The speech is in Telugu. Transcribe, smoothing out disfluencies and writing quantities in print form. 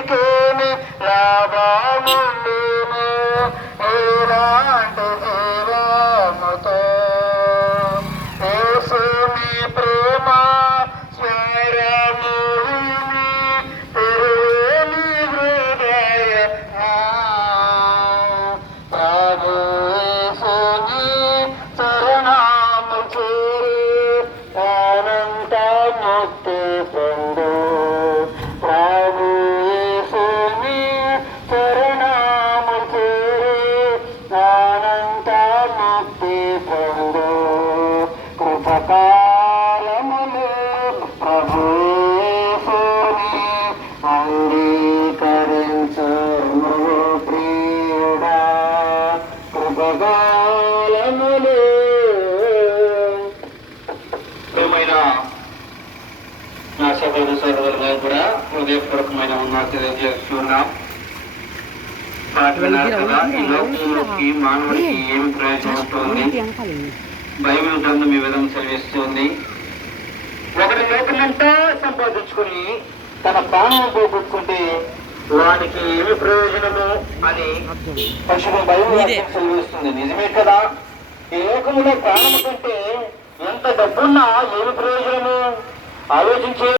నీకేమి లాభములును ఎలాంటి జీవముతో యేసుని ప్రేమ స్వరము విని తిరుని హృదయమా ప్రభు యేసుని చరణము చేరి అనంత ముక్తి పొందు ప్రభు యేసుని చరణము చేరి అనంత ముక్తి పొందు కృపకాలములు ప్రభు యేసుని అంగీకరించుము ప్రియుడా కృపకాలములు. ప్రియమైన నా సహోదర సహోదరులు కూడా హృదయపూర్వకమైన ఉన్నారు తెలియజేస్తున్నాం. పాట విన్నారు కదా, ఈ లోకంలోకి మానవుడికి ఏమి ప్రయోజనం వస్తుంది? బైబిల్ గ్రంథం ఈ విధంగా సెలవిస్తుంది, ఒకటి లోకమంతా సంపాదించుకుని తన ప్రాణం పోగొట్టుకుంటే వానికి ఏమి ప్రయోజనము అని పరిశుద్ధ బైబిల్ సెలవిస్తుంది. నిజమే కదా, ఈ లోకములో ప్రాణము కంటే ఎంత డబ్బున్నా ఏమి ప్రయోజనము ఆలోచించే